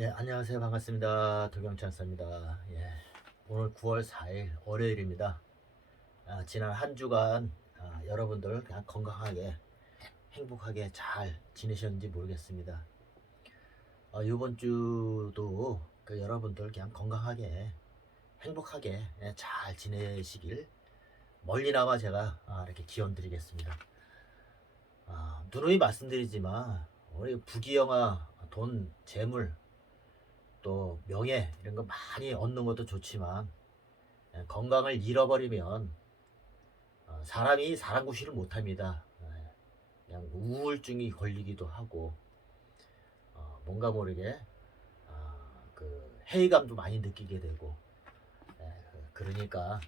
예, 안녕하세요. 반갑습니다. 도경찬스입니다. 예, 오늘 9월 4일 월요일입니다. 지난 한 주간 여러분들 그냥 건강하게 행복하게 잘 지내셨는지 모르겠습니다. 이번 주도 여러분들 그냥 건강하게 행복하게 잘 지내시길 멀리나마 제가 이렇게 기원 드리겠습니다. 누누이 말씀드리지만 우리 부귀영화, 돈, 재물, 또 명예 이런 거 많이 얻는 것도 좋지만 건강을 잃어버리면 사람이 사람 구실을 못합니다. 그냥 우울증이 걸리기도 하고 뭔가 모르게 그 회의감도 많이 느끼게 되고 그러니까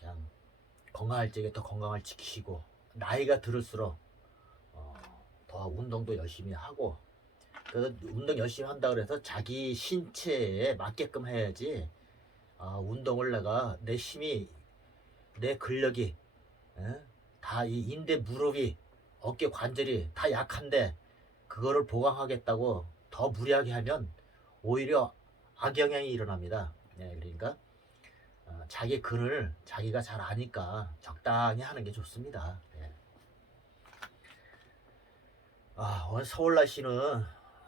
그냥 건강할 적에 더 건강을 지키시고 나이가 들을수록 어, 더 운동도 열심히 하고 그래서 운동 열심히 한다 그래서 자기 신체에 맞게끔 해야지 운동을 내가 내 힘이 내 근력이 다 이 인대 무릎이 어깨 관절이 다 약한데 그거를 보강하겠다고 더 무리하게 하면 오히려 악영향이 일어납니다. 그러니까 자기 근을 자기가 잘 아니까 적당히 하는 게 좋습니다. 오늘 서울 날씨는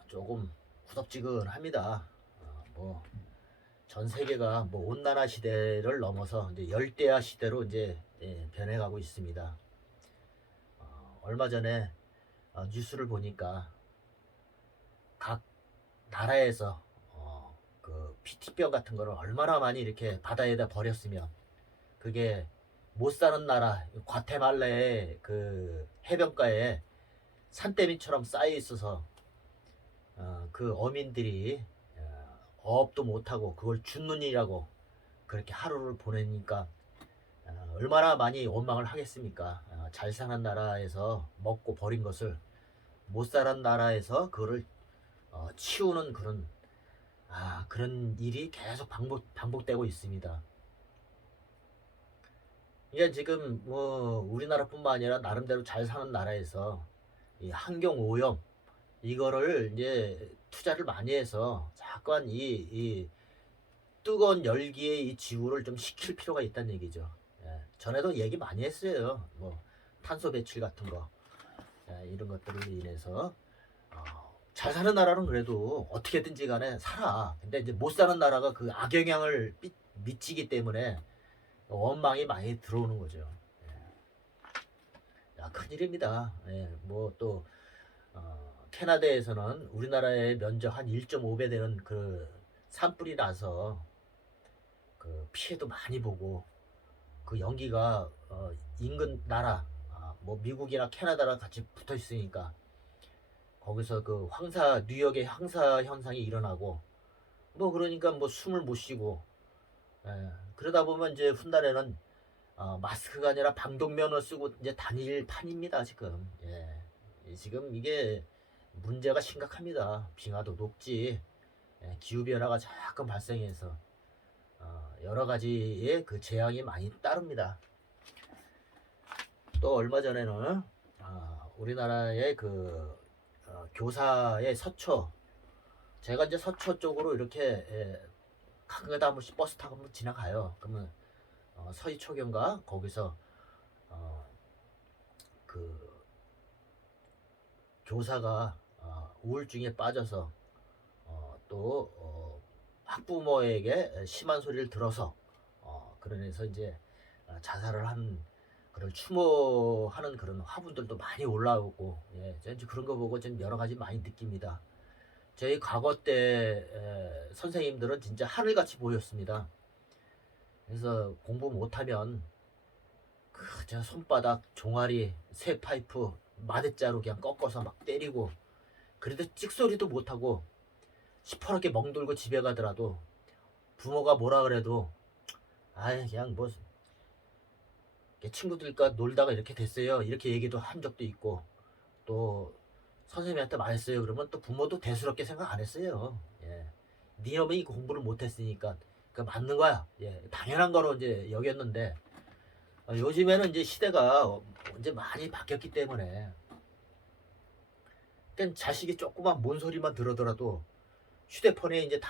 조금 후덥지근합니다. 전 세계가 뭐 온난화 시대를 넘어서 이제 열대야 시대로 이제 변해가고 있습니다. 얼마 전에 뉴스를 보니까 각 나라에서 그 PT병 같은 거를 얼마나 많이 이렇게 바다에다 버렸으면 그게 못 사는 나라 과테말라의 그 해변가에 산더미처럼 쌓여 있어서 그 어민들이 어업도 못하고 그걸 죽는이라고 그렇게 하루를 보내니까 얼마나 많이 원망을 하겠습니까? 잘 사는 나라에서 먹고 버린 것을 못 사는 나라에서 그거를 치우는 그런 일이 계속 반복되고 있습니다. 이게 지금 뭐 우리나라뿐만 아니라 나름대로 잘 사는 나라에서 이 환경 오염 이거를 이제 투자를 많이 해서 잠깐 이 뜨거운 열기의 이 지구를 좀 식힐 필요가 있다는 얘기죠. 전에도 얘기 많이 했어요. 뭐 탄소 배출 같은 거 이런 것들로 인해서 잘 사는 나라는 그래도 어떻게든지 간에 살아. 근데 이제 못 사는 나라가 그 악영향을 미치기 때문에 원망이 많이 들어오는 거죠. 큰일입니다. 뭐또 캐나다에서는 우리나라의 면적 한 1.5배 되는 그 산불이 나서 그 피해도 많이 보고 그 연기가 인근 나라 뭐 미국이나 캐나다랑 같이 붙어 있으니까 거기서 그 황사 뉴욕의 황사 현상이 일어나고 뭐 그러니까 뭐 숨을 못 쉬고 그러다 보면 이제 훗날에는 마스크가 아니라 방독면을 쓰고 이제 다닐 판입니다 지금. 지금 이게 문제가 심각합니다. 빙하도 녹지, 기후 변화가 자꾸 발생해서 여러 가지의 그 재앙이 많이 따릅니다. 또 얼마 전에는 우리나라의 그 교사의 서초, 제가 이제 서초 쪽으로 이렇게 가끔가다 한 번씩 버스 타고 한번 지나가요. 그러면 서희초경가 거기서 그 교사가 우울증에 빠져서 또 학부모에게 심한 소리를 들어서 그러면서 이제 자살을 한 그런 추모하는 그런 화분들도 많이 올라오고 이제 그런 거 보고 좀 여러 가지 많이 느낍니다. 저희 과거 때 선생님들은 진짜 하늘같이 보였습니다. 그래서 공부 못하면 그저 손바닥 종아리 쇠 파이프 마대자루 그냥 꺾어서 막 때리고 그래도 찍소리도 못하고 시퍼렇게 멍들고 집에 가더라도 부모가 뭐라 그래도 그냥 뭐 친구들과 놀다가 이렇게 됐어요 이렇게 얘기도 한 적도 있고 또 선생님한테 말했어요 그러면 또 부모도 대수롭게 생각 안 했어요. 네 놈이 공부를 못했으니까 그 맞는 거야. 당연한 거로 이제 여겼는데 요즘에는 이제 시대가 이제 많이 바뀌었기 때문에 그러니까 자식이 조그만 뭔 소리만 들어더라도 휴대폰에 이제 다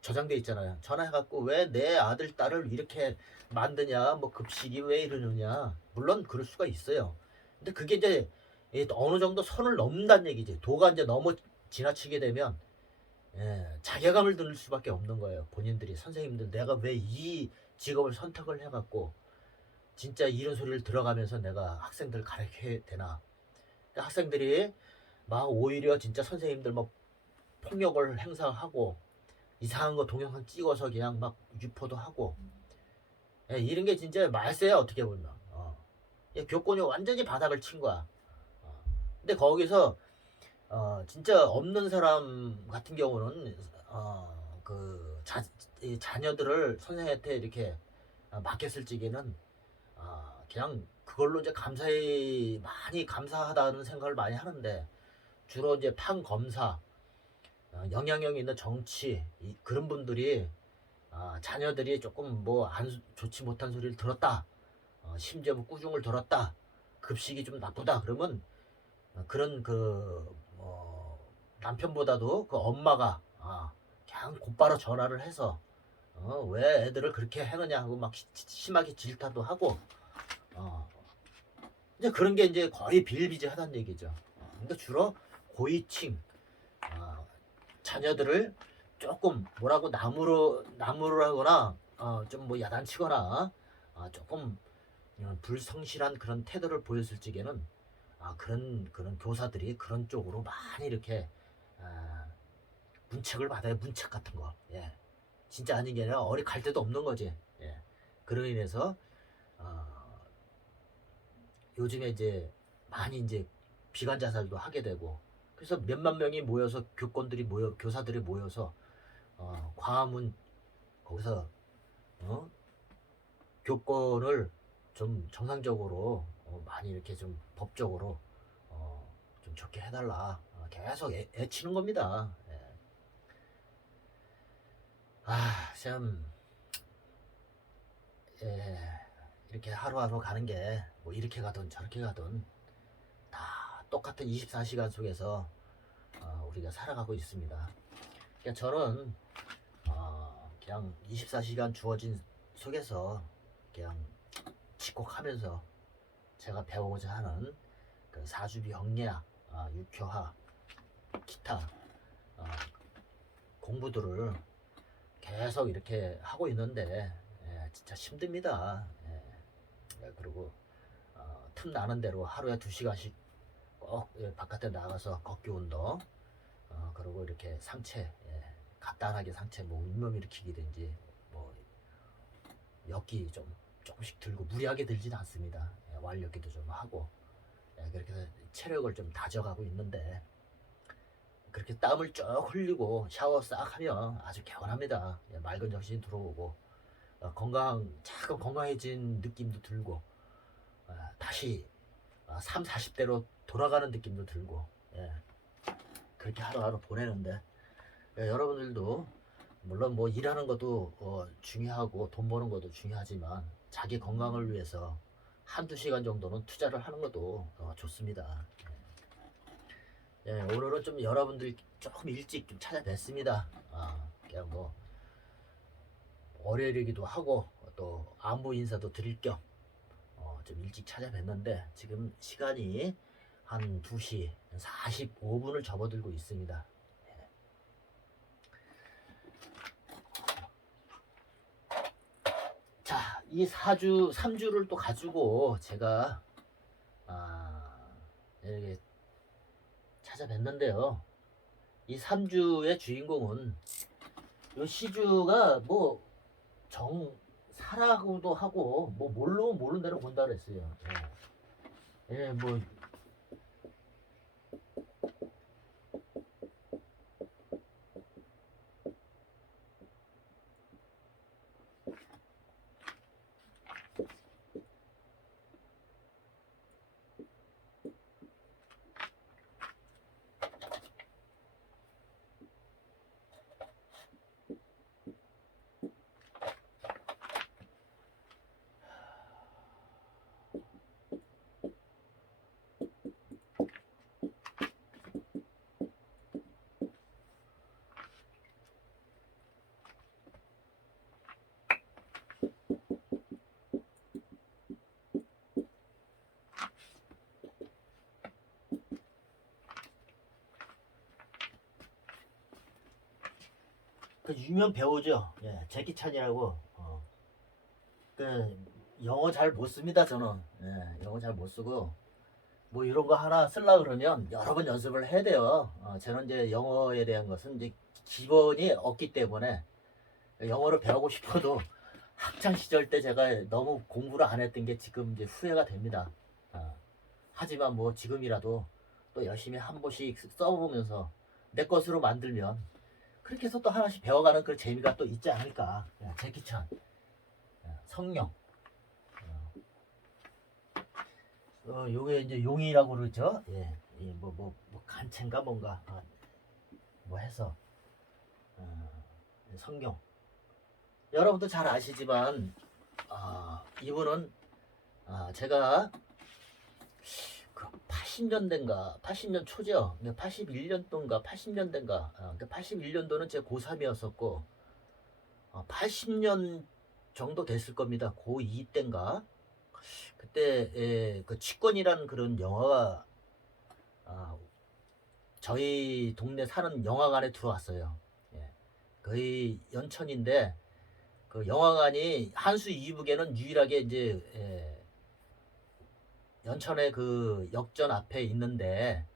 저장돼 있잖아요. 전화해갖고 왜 내 아들 딸을 이렇게 만드냐, 뭐 급식이 왜 이러느냐. 물론 그럴 수가 있어요. 근데 그게 이제 어느 정도 선을 넘는다는 얘기지. 도가 이제 너무 지나치게 되면 자괴감을 들 수밖에 없는 거예요. 본인들이 선생님들 내가 왜 이 직업을 선택을 해갖고 진짜 이런 소리를 들어가면서 내가 학생들 가르쳐야 되나. 학생들이 막 오히려 진짜 선생님들 뭐 폭력을 행사하고 이상한 거 동영상 찍어서 그냥 막 유포도 하고 이런 게 진짜 말세야 어떻게 보면 교권이 완전히 바닥을 친 거야. 근데 거기서 진짜 없는 사람 같은 경우는 그 자녀들을 선생님한테 이렇게 맡겼을 적에는 그냥 그걸로 이제 감사히 많이 감사하다는 생각을 많이 하는데 주로 이제 판검사 영향력 있는 정치 그런 분들이 자녀들이 조금 뭐 안 좋지 못한 소리를 들었다 심지어 뭐 꾸중을 들었다 급식이 좀 나쁘다 그러면 그런 남편보다도 그 엄마가 그냥 곧바로 전화를 해서 왜 애들을 그렇게 해느냐 하고 막 심하게 질타도 하고 이제 그런 게 이제 거의 비일비재하다는 얘기죠. 근데 주로 고위층 자녀들을 조금 뭐라고 나무를 하거나 좀 뭐 야단치거나 조금 불성실한 그런 태도를 보였을 적에는 그런 교사들이 그런 쪽으로 많이 이렇게 문책을 받아요. 문책 같은 거. 예. 진짜 아닌 게 아니라 어리 갈 데도 없는 거지. 예. 그로 인해서 어, 요즘에 이제 많이 이제 비관 자살도 하게 되고 그래서 몇만 명이 모여서 교사들이 모여서 광화문 거기서 교권을 좀 정상적으로 많이 이렇게 좀 법적으로 좀 좋게 해달라 계속 애치는 겁니다. 예. 참 예, 이렇게 하루하루 가는 게 뭐 이렇게 가든 저렇게 가든 다 똑같은 24시간 속에서 우리가 살아가고 있습니다. 그러니까 저는 그냥 24시간 주어진 속에서 그냥 집콕하면서 제가 배우고자 하는 그 사주비 형례학, 육효학, 기타 공부들을 계속 이렇게 하고 있는데 진짜 힘듭니다. 그리고 틈 나는 대로 하루에 2시간씩 꼭 바깥에 나가서 걷기 운동 그리고 이렇게 상체 간단하게 상체 뭐 윗몸 일으키기든지 뭐 역기 좀 조금씩 들고 무리하게 들지는 않습니다. 완력기도 좀 하고 그렇게 해서 체력을 좀 다져가고 있는데 그렇게 땀을 쭉 흘리고 샤워 싹 하면 아주 개운합니다. 맑은 정신이 들어오고 조금 건강해진 느낌도 들고 다시 3, 40대로 돌아가는 느낌도 들고 그렇게 하루하루 보내는데 여러분들도 물론 뭐 일하는 것도 중요하고 돈 버는 것도 중요하지만 자기 건강을 위해서 한두 시간 정도는 투자를 하는 것도 좋습니다. 오늘은 좀 여러분들 조금 일찍 좀 찾아뵀습니다. 그냥 뭐 월요일이기도 하고 또 안부 인사도 드릴 겸 좀 일찍 찾아뵀는데 지금 시간이 한 2시 45분을 접어들고 있습니다. 자, 이 3주를 또 가지고 제가 이렇게 찾아뵀는데요. 이 3주의 주인공은 이 시주가 뭐 사라고도 하고 뭐 모르는 대로 본다 그랬어요. 뭐 그 유명 배우죠. 예, 제키 찬이라고. 그 영어 잘 못 씁니다 저는. 예, 영어 잘 못 쓰고 뭐 이런 거 하나 쓰려 그러면 여러 번 연습을 해야 돼요. 저는 이제 영어에 대한 것은 이제 기본이 없기 때문에 영어를 배우고 싶어도 학창 시절 때 제가 너무 공부를 안 했던 게 지금 이제 후회가 됩니다. 하지만 뭐 지금이라도 또 열심히 한 번씩 써보면서 내 것으로 만들면 그렇게 해서 또 하나씩 배워가는 그 재미가 또 있지 않을까. 제키찬, 성령. 요게 이제 용이라고 그러죠. 예, 뭐 간체인가 뭔가 뭐 해서 성경. 여러분도 잘 아시지만 이분은 제가 그 80년대인가 80년 초죠. 81년도인가 80년대인가 81년도는 제 고3이었었고 80년 정도 됐을 겁니다. 고2 때인가 그때 그 취권이라는 그런 영화가 저희 동네 사는 영화관에 들어왔어요. 예. 거의 연천인데 그 영화관이 한수 이북에는 유일하게 이제 연천의 그 역전 앞에 있는데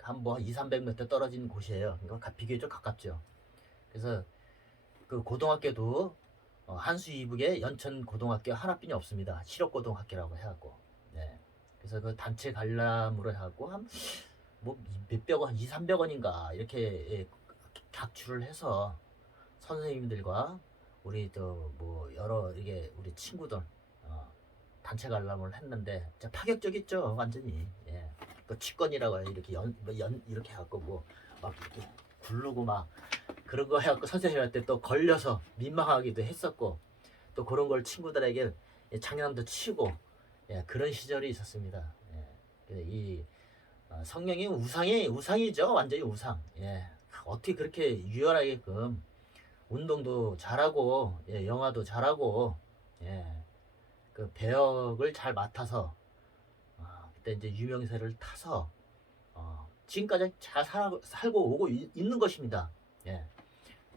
한뭐 2, 300m 떨어진 곳이에요. 그러니까 비교적 가깝죠. 그래서 그 고등학교도 한수 이북에 연천 고등학교 하나뿐이 없습니다. 실업고등학교라고 해갖고. 네. 그래서 그 단체 관람으로 해갖고 한 뭐 몇백 원, 2, 300원인가 이렇게 각출을 해서 선생님들과 우리 또 뭐 여러 이게 우리 친구들 단체 관람을 했는데 진짜 파격적이죠 완전히. 예. 그 취권이라고 해요. 이렇게 이렇게 해갖고 뭐 막 이렇게 굴르고 막 그런 거 해갖고 선생님한테 또 걸려서 민망하기도 했었고 또 그런 걸 친구들에게 장난도 치고 그런 시절이 있었습니다. 이 성령이 우상이죠. 완전히 우상. 어떻게 그렇게 유연하게끔 운동도 잘하고 영화도 잘하고 그 배역을 잘 맡아서 그때 이제 유명세를 타서 지금까지 잘 살고 오고 있는 것입니다.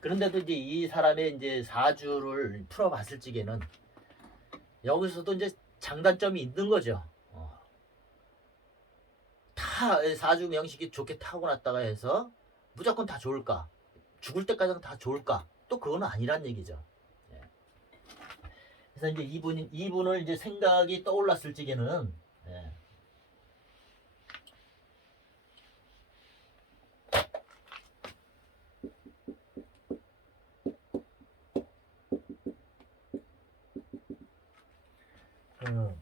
그런데도 이제 이 사람의 이제 사주를 풀어봤을 적에는 여기서도 이제 장단점이 있는 거죠. 다 사주 명식이 좋게 타고났다가 해서 무조건 다 좋을까? 죽을 때까지는 다 좋을까? 또 그건 아니란 얘기죠. 그래서 이제 이분을 이제 생각이 떠올랐을 적에는 그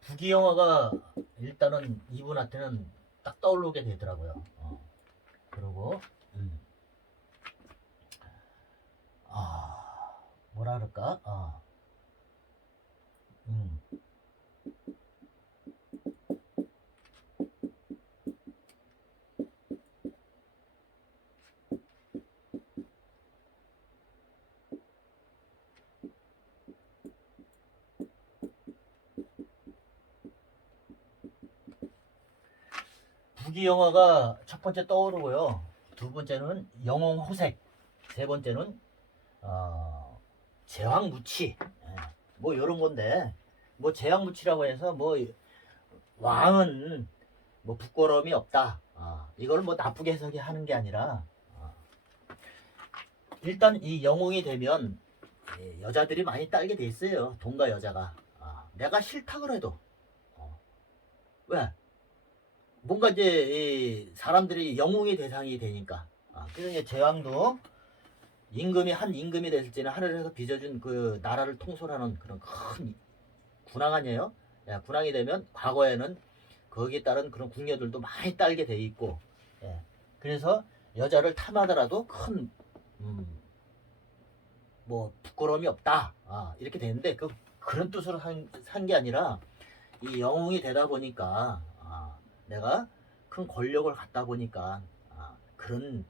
부귀 영화가 일단은 이분한테는 딱 떠오르게 되더라고요. 그리고 뭐라 그럴까? 음. 부귀 영화가 첫 번째 떠오르고요. 두 번째는 영웅호색, 세 번째는 제왕무치. 뭐 이런 건데 뭐 제왕무치라고 해서 뭐 왕은 뭐 부끄러움이 없다. 이걸 뭐 나쁘게 해석이 하는 게 아니라 일단 이 영웅이 되면 여자들이 많이 딸게 돼 있어요. 동가 여자가. 내가 싫다 그래도 왜? 뭔가 이제 이 사람들이 영웅의 대상이 되니까. 그래서 이제 제왕도 임금이 한 임금이 됐을 때는 하늘에서 빚어준 그 나라를 통솔하는 그런 큰 군왕 아니에요? 군왕이 되면 과거에는 거기에 따른 그런 궁녀들도 많이 딸게 돼 있고, 그래서 여자를 탐하더라도 큰 뭐 부끄러움이 없다. 이렇게 되는데 그런 뜻으로 산 게 아니라 이 영웅이 되다 보니까 내가 큰 권력을 갖다 보니까 그런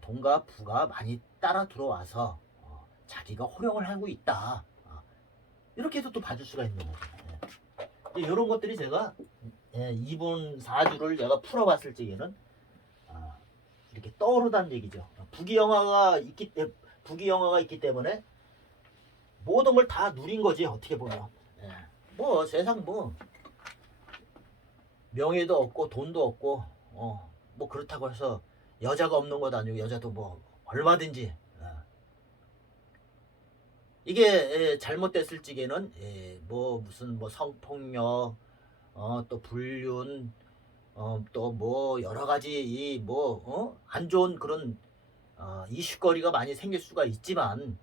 동과 부가 많이 따라 들어와서 자기가 호령을 하고 있다. 이렇게 해서 또 봐줄 수가 있는 거죠. 이런 것들이 제가 2분 4주를 제가 풀어봤을 적에는 이렇게 떠오르다는 얘기죠. 부귀영화가 있기 때문에 모든 걸 다 누린 거지 어떻게 보면. 뭐 세상 뭐 명예도 없고 돈도 없고 뭐 그렇다고 해서 여자가 없는 것도 아니고 여자도 뭐 얼마든지 이게 잘못됐을 적에는 뭐 무슨 뭐 성폭력 또 불륜 또 뭐 여러 가지 이 뭐 안 좋은 그런 이슈거리가 많이 생길 수가 있지만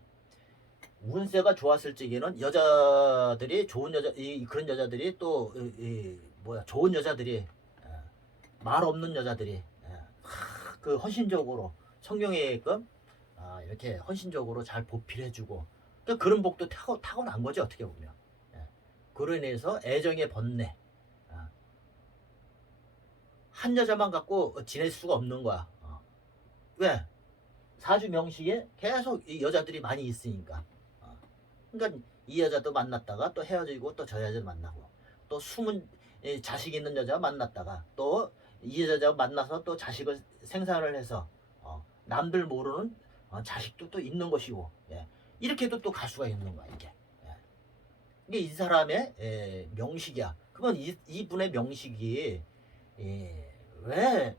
운세가 좋았을 적에는 여자들이 좋은 여자 그런 여자들이 또 뭐야 좋은 여자들이 말 없는 여자들이 그 헌신적으로 성경에끔 이렇게 헌신적으로 잘 보필해주고 그러니까 그런 복도 타고난 거죠 어떻게 보면. 그로 인해서 애정의 번뇌 한 여자만 갖고 지낼 수가 없는 거야. 왜? 사주 명식에 계속 이 여자들이 많이 있으니까. 그러니까 이 여자도 만났다가 또 헤어지고 또 저 여자도 만나고 또 숨은 자식 있는 여자 만났다가 또 이 여자 만나서 또 자식을 생산을 해서 남들 모르는 자식도 또 있는 것이고 이렇게도 또 갈 수가 있는 거야 이게. 이게 이 사람의 명식이야. 그건 이분의 명식이 왜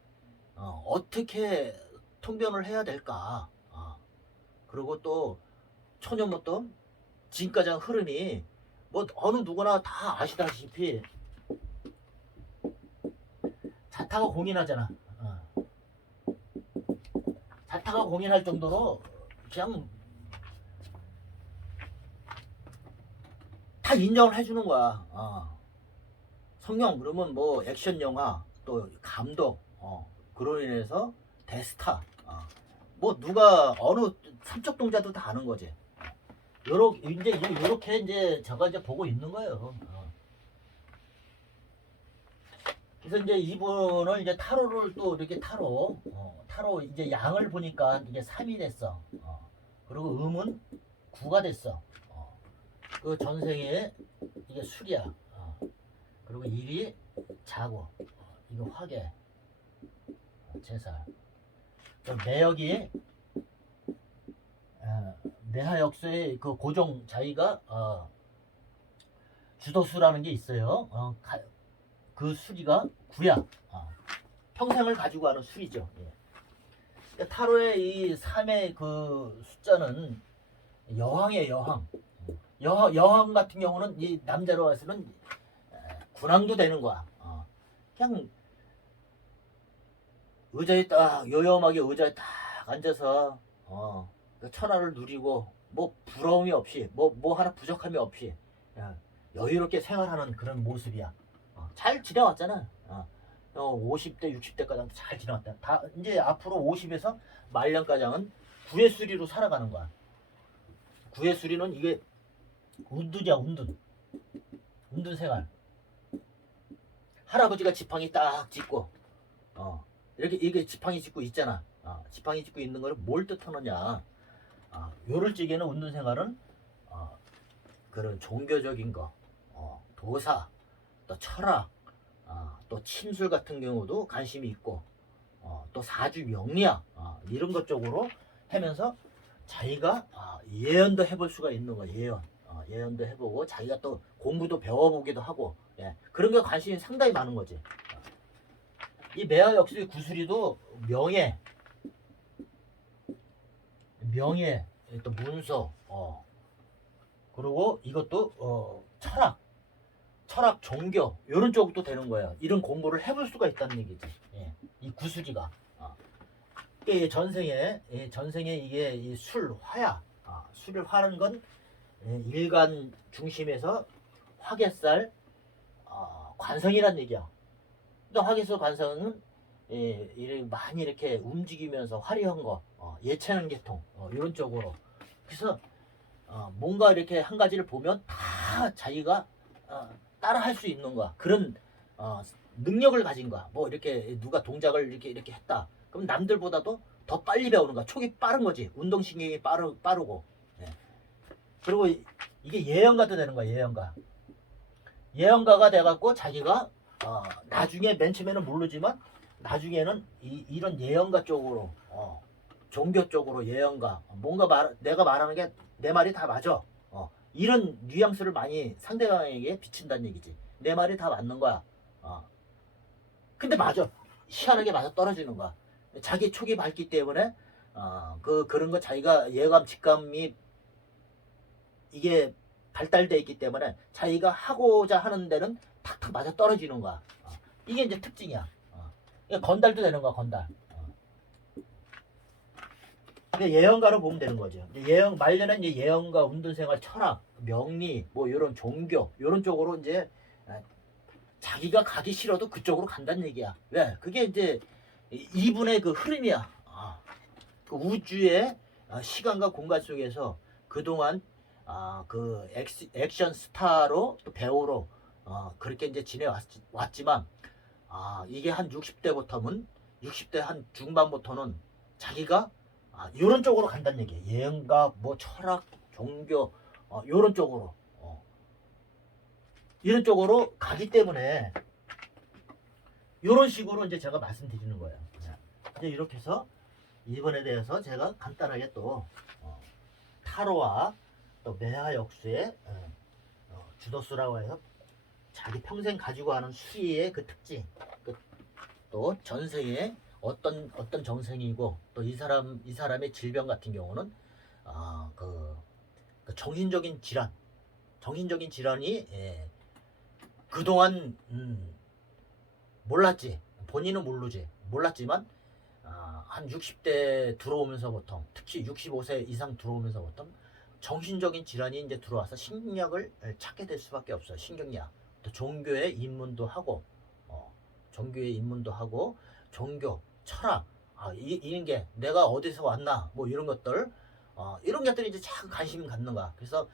어떻게 통변을 해야 될까? 그리고 또 초년부터 지금까지 한 흐름이 뭐 어느 누구나 다 아시다시피 자타가 공인하잖아. 자타가 공인할 정도로 그냥 다 인정을 해주는 거야. 성형 그러면 뭐 액션 영화 또 감독 그로 인해서 대스타 뭐 누가 어느 삼척 동자도 다 아는 거지. 요렇게 이제 제가 이제 보고 있는 거예요. 그래서 이제 이분을 이제 타로를 또 이렇게 타로 이제 양을 보니까 이게 3이 됐어. 그리고 음은 9가 됐어. 그 전생에 이게 술이야. 그리고 일이 자고 이거 화계 제살. 매역이 매하역수의 그 고정 자기가 주도수라는 게 있어요. 그 수리가 9야. 평생을 가지고 가는 수리죠. 타로의 이 3의 그 숫자는 여왕이에요. 여왕 같은 경우는 이 남자로 봐서는 군왕도 되는 거야. 그냥 의자에 딱 요염하게 의자에 딱 앉아서 그 천하를 누리고 뭐 부러움이 없이 뭐 하나 부족함이 없이 여유롭게 생활하는 그런 모습이야. 잘 지내왔잖아. 50대 60대까지 잘 지내왔다. 다 이제 앞으로 50에서 말년까지는 구해수리로 살아가는 거야. 구해수리는 이게 운둔이야. 운둔 생활. 할아버지가 지팡이 딱 짚고 이게 지팡이 짚고 있잖아. 지팡이 짚고 있는 걸 뭘 뜻하느냐. 요럴 적에는 운둔 생활은 그런 종교적인 거, 도사, 또 철학, 또 침술 같은 경우도 관심이 있고, 또 사주 명리학 이런 것 쪽으로 하면서 자기가 예언도 해볼 수가 있는 거예요. 예언도 해보고 자기가 또 공부도 배워보기도 하고 그런 게 관심이 상당히 많은 거지. 이 매화 역시 구슬이도 명예 또 문서 그리고 이것도 철학 종교 이런 쪽도 되는 거예요. 이런 공부를 해볼 수가 있다는 얘기지. 이 구슬이가 이게 전생에 이게 이 화야. 술을 화는 건 일간 중심에서 화개살 관성이란 얘기야. 그러니까 화개살 관성은 많이 이렇게 움직이면서 화려한 거, 예체능 계통 이런 쪽으로. 그래서 뭔가 이렇게 한 가지를 보면 다 자기가 따라 할 수 있는 거야. 그런 능력을 가진 거야. 뭐 이렇게 누가 동작을 이렇게 했다. 그럼 남들보다도 더 빨리 배우는 거야. 촉이 빠른 거지. 운동신경이 빠르고. 그리고 이게 예언가도 되는 거야. 예언가. 예언가가 돼갖고 자기가 나중에 맨 처음에는 모르지만 나중에는 이런 예언가 쪽으로 종교 쪽으로 예언가 뭔가 내가 말하는 게 내 말이 다 맞아. 이런 뉘앙스를 많이 상대방에게 비친다는 얘기지. 내 말이 다 맞는 거야. 근데 맞아. 희한하게 맞아 떨어지는 거야. 자기 촉이 밝기 때문에 그런 거 자기가 예감 직감이 이게 발달돼 있기 때문에 자기가 하고자 하는 데는 탁탁 맞아 떨어지는 거야. 이게 이제 특징이야. 이게 건달도 되는 거야, 건달. 예언가로 보면 되는 거죠. 예언 말년은 이제 예언가, 운동생활, 철학, 명리, 뭐 이런 종교 이런 쪽으로 이제 자기가 가기 싫어도 그쪽으로 간다는 얘기야. 왜? 그게 이제 이분의 그 흐름이야. 그 우주의 시간과 공간 속에서 그동안 그 액션 스타로 또 배우로 그렇게 이제 지내왔지만 이게 한 60대부터는 60대 한 중반부터는 자기가 이런 쪽으로 간다는 얘기예요. 예언가, 뭐 철학, 종교 이런 쪽으로 이런 쪽으로 가기 때문에 이런 식으로 이제 제가 말씀드리는 거예요. 이제 이렇게 해서 이번에 대해서 제가 간단하게 또 타로와 또 매화역수의 주도수라고 해서 자기 평생 가지고 가는 수의 그 특징, 또 전생에 어떤 정생이고 또 이 사람의 질병 같은 경우는 그 정신적인 질환이 그동안 몰랐지. 본인은 몰랐지만 한 60대 들어오면서부터 특히 65세 이상 들어오면서부터 정신적인 질환이 이제 들어와서 신약을 찾게 될 수밖에 없어요. 신경약. 또 종교에 입문도 하고 종교, 철학 이런 게 내가 어디서 왔나 뭐 이런 것들 이런 것들이 이제 참 관심 갖는 거야. 그래서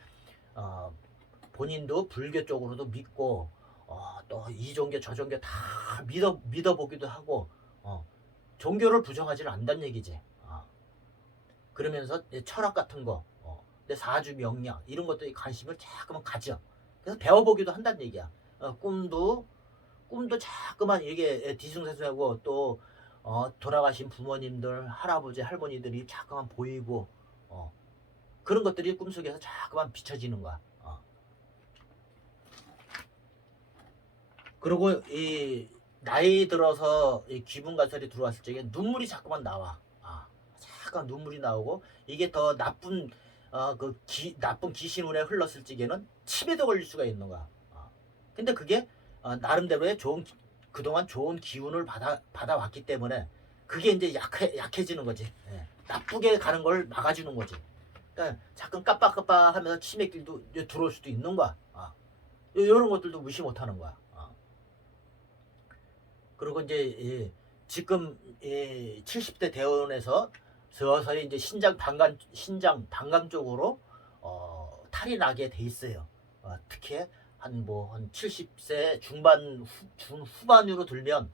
본인도 불교 쪽으로도 믿고 또 이 종교 저 종교 다 믿어보기도 하고 종교를 부정하지는 않는다는 얘기지. 그러면서 철학 같은 거, 내 사주 명량 이런 것들에 관심을 자꾸만 가져. 그래서 배워보기도 한다는 얘기야. 꿈도 자꾸만 이게 뒤숭숭하고 또 돌아가신 부모님들, 할아버지, 할머니들이 자꾸만 보이고 그런 것들이 꿈속에서 자꾸만 비춰지는 거야. 그리고 이 나이 들어서 이 기분가설이 들어왔을 적에 눈물이 자꾸만 나와. 잠깐 눈물이 나오고 이게 더 나쁜 나쁜 귀신운에 흘렀을 적에는 치매도 걸릴 수가 있는 거야. 근데 그게 나름대로의 그동안 좋은 기운을 받아왔기 때문에 그게 이제 약해지는 거지. 나쁘게 가는 걸 막아주는 거지. 그러니까 잠깐 깜빡깜빡하면서 치매길도 들어올 수도 있는 거야. 이런 것들도 무시 못하는 거야. 그리고 이제 지금 70대 대원에서 서서히 이제 신장 방광 쪽으로 탈이 나게 돼 있어요. 특히 한 70세 중후반으로 들면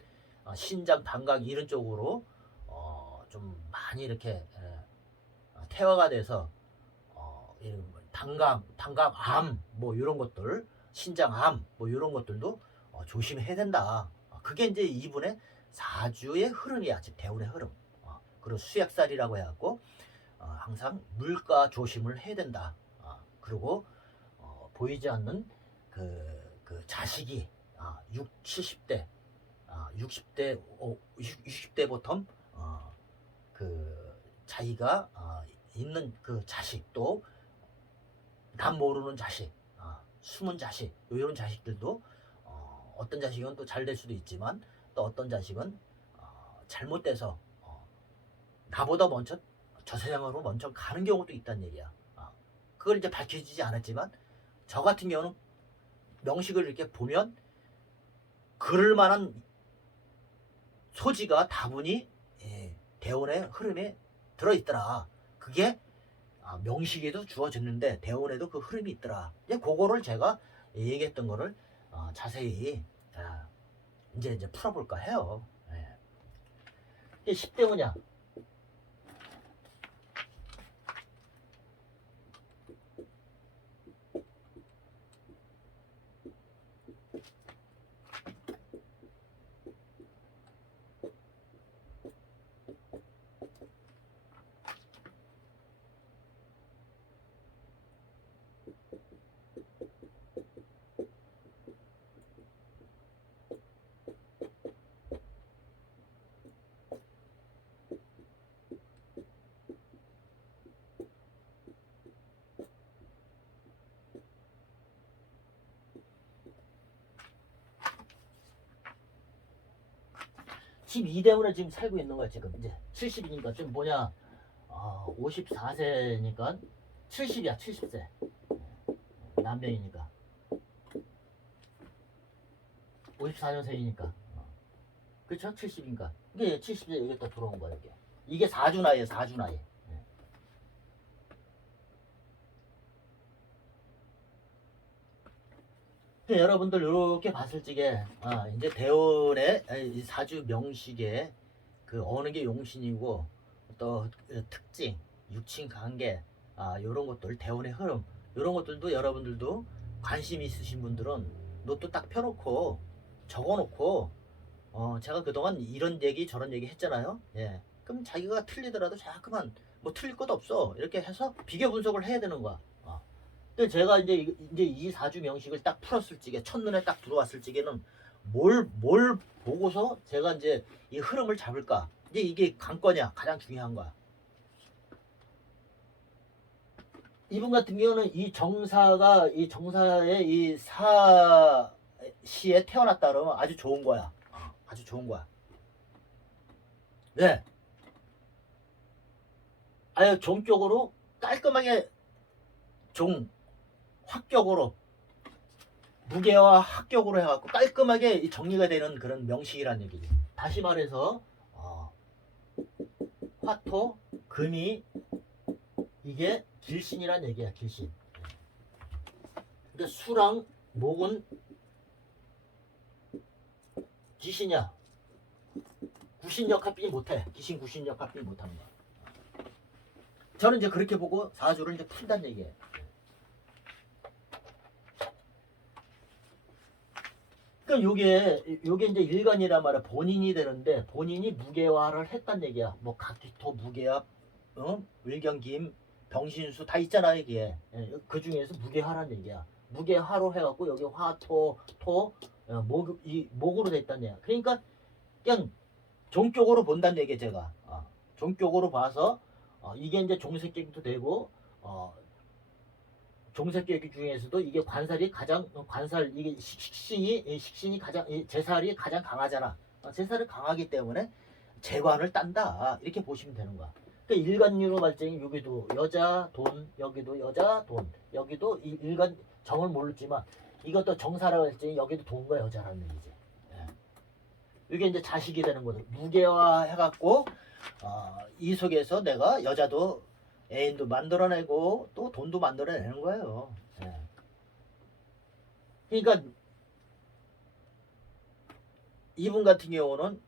신장 방광 이런 쪽으로 좀 많이 이렇게 퇴화가 돼서 방광암 뭐 이런 것들, 신장암 뭐 이런 것들도 조심해야 된다. 그게 이제 이분의 사주의 흐름이야. 즉 대운의 흐름. 그리고 수약살이라고 해갖고 항상 물가 조심을 해야 된다. 그리고 보이지 않는 그 자식이 70대 60대부터 그 자기가 있는 그 자식 또 남 모르는 자식 숨은 자식 이런 자식들도 어떤 자식은 또 잘 될 수도 있지만 또 어떤 자식은 잘못돼서 나보다 먼저 저 세상으로 먼저 가는 경우도 있다는 얘기야. 그걸 이제 밝혀지지 않았지만 저 같은 경우는 명식을 이렇게 보면 그럴 만한 소지가 다분히 대운의 흐름에 들어있더라. 그게 명식에도 주어졌는데 대운에도 그 흐름이 있더라. 이제 그거를 제가 얘기했던 거를 자세히 이제 풀어볼까 해요. 이게 10대 운이야. 12대운에 지금 살고 있는 거야 지금. 이제 70이니까 지금 뭐냐, 54세니까 70이야 70세. 남명이니까 54년생이니까 그쵸? 70인가. 이게 70세 이게 또 들어온 거야 이게. 이게 4주 나이에 4주 나이. 여러분들 이렇게 봤을 적에 이제 대운의 이 사주 명식에 그 어느 게 용신이고 또 특징, 육친 관계, 이런 것들, 대운의 흐름, 이런 것들도 여러분들도 관심 있으신 분들은 노트 딱 펴놓고 적어놓고 제가 그동안 이런 얘기 저런 얘기 했잖아요. 예. 그럼 자기가 틀리더라도 자꾸만 뭐 틀릴 것도 없어 이렇게 해서 비교 분석을 해야 되는 거야. 근데 제가 이제 이 사주 명식을 딱 풀었을 적에 첫눈에 딱 들어왔을 적에는 뭘 보고서 제가 이제 이 흐름을 잡을까? 이제 이게 관건이야. 가장 중요한 거야. 이분 같은 경우는 이 정사의 이 사시에 태어났다 그러면 아주 좋은 거야. 아주 좋은 거야. 네. 아유, 종격으로 깔끔하게 합격으로 무게와 합격으로 해갖고 깔끔하게 정리가 되는 그런 명식이란 얘기지. 다시 말해서 화토, 금이 이게 길신이란 얘기야. 길신. 근데 수랑 목은 귀신이야. 구신역 합비 못해. 귀신 구신역 합비 못하는 거야. 저는 이제 그렇게 보고 사주를 이제 푼다는 얘기예요. 그럼 요게 이제 일간이란 말이야. 본인이 되는데 본인이 무게화를 했단 얘기야. 뭐 각기토 무게화, 을경김, 병신수 다 있잖아 이게. 그 중에서 무게화란 얘기야. 무게화로 해갖고 여기 화토 목으로 됐단 얘기야. 그러니까 그냥 종격으로 본다는 얘기야 제가. 종격으로 봐서 이게 이제 종색격도 되고 종색계기 중에서도 이게 관살이 가장 이게 식신이 가장 제살이 가장 강하잖아. 제살이 강하기 때문에 재관을 딴다 이렇게 보시면 되는 거야. 그러니까 일간유로 발전이 여기도 여자 돈, 여기도 여자 돈, 여기도 일간 정을 모르지만 이것도 정사라고 했지 여기도 돈과 여자라는 얘기지. 이게 이제 자식이 되는 거죠. 무게화 해갖고 이 속에서 내가 여자도 애인도 만들어내고 또 돈도 만들어내는 거예요. 그러니까 이분 같은 경우는